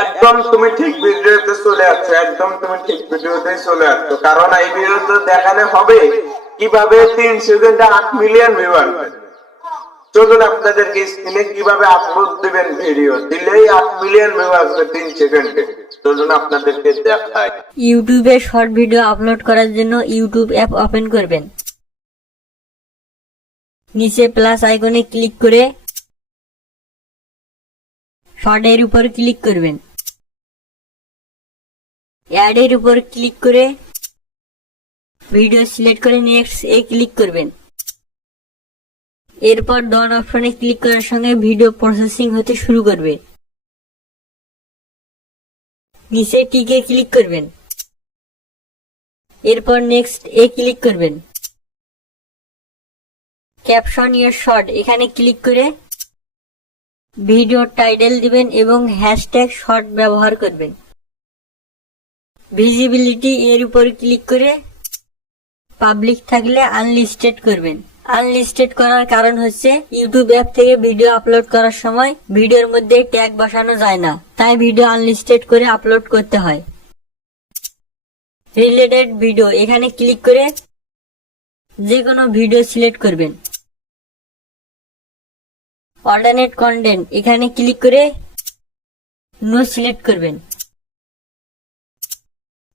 একদম তুমি ঠিক ভিডিওতে চলে আসছো, একদম তুমি ঠিক ভিডিওতে চলে আসছো, কারণ এই ভিডিওতে দেখানো হবে কিভাবে 3 সেকেন্ডে 8 মিলিয়ন ভিউ আসবে। চলুন আপনাদেরকে স্ক্রিনে কিভাবে আপলোড দিবেন, ভিডিও দিলেই 8 মিলিয়ন ভিউ আসবে 3 সেকেন্ডে। চলুন আপনাদেরকে দেখাই। ইউটিউবে শর্ট ভিডিও আপলোড করার জন্য ইউটিউব অ্যাপ ওপেন করবেন। নিচে প্লাস আইকনে ক্লিক করে শর্ট এর উপর ক্লিক করবেন। অ্যাড এর উপর ক্লিক করে ভিডিও সিলেক্ট করে নেক্সট এ ক্লিক করবেন। এরপর ডন অপশনে ক্লিক করার সঙ্গে ভিডিও প্রসেসিং হতে শুরু করবে। নিচে টিকে ক্লিক করবেন। এরপর নেক্সট এ ক্লিক করবেন। ক্যাপশন ইওর শর্ট এখানে ক্লিক করে ভিডিও টাইটেল দিবেন এবং হ্যাশট্যাগ শর্ট ব্যবহার করবেন। ভিজিবিলিটি এর উপর ক্লিক করে পাবলিক থাকলে আনলিস্টেড করবেন। আনলিস্টেড করার কারণ হচ্ছে ইউটিউব অ্যাপ থেকে ভিডিও আপলোড করার সময় ভিডিওর মধ্যে ট্যাগ বসানো যায় না, তাই ভিডিও আনলিস্টেড করে আপলোড করতে হয়। রিলেটেড ভিডিও এখানে ক্লিক করে যে কোনো ভিডিও সিলেক্ট করবেন। অল্টারনেট কন্টেন্ট এখানে ক্লিক করে নো সিলেক্ট করবেন।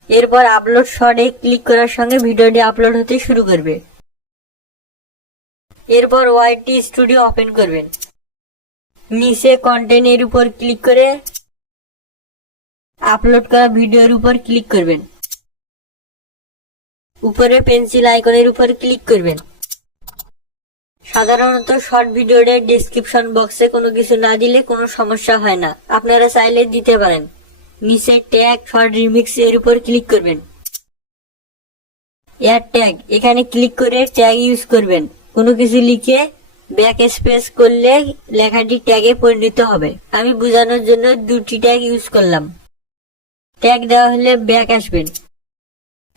এরপর আপলোড শর্ট এ ক্লিক করার সঙ্গে ভিডিওটি আপলোড হতে শুরু করবে। এরপর ওয়াইটি স্টুডিও ওপেন করবেন। নিচে কন্টেন্ট এর উপর ক্লিক করে আপলোড করা ভিডিওর উপর ক্লিক করবেন। উপরে পেন্সিল আইকনের উপর ক্লিক করবেন। সাধারণত শর্ট ভিডিওর ডেসক্রিপশন বক্সে কোনো কিছু না দিলে কোনো সমস্যা হয় না, আপনারা চাইলে দিতে পারেন। নিচে ট্যাগ শর্ট রিমিক্স এর উপর ক্লিক করবেন। এয়ার ট্যাগ এখানে ক্লিক করে ট্যাগ ইউজ করবেন। কোনো কিছু লিখে ব্যাক স্পেস করলে লেখাটি ট্যাগে পরিণত হবে। আমি বোঝানোর জন্য 2টি ট্যাগ ইউজ করলাম। ট্যাগ দেওয়া হলে ব্যাক আসবেন।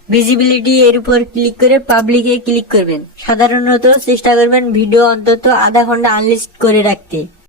ভিজিবিলিটি এর উপর ক্লিক করে পাবলিকে ক্লিক করবেন। সাধারণত চেষ্টা করবেন ভিডিও অন্তত আধা ঘন্টা আনলিস্ট করে রাখতে।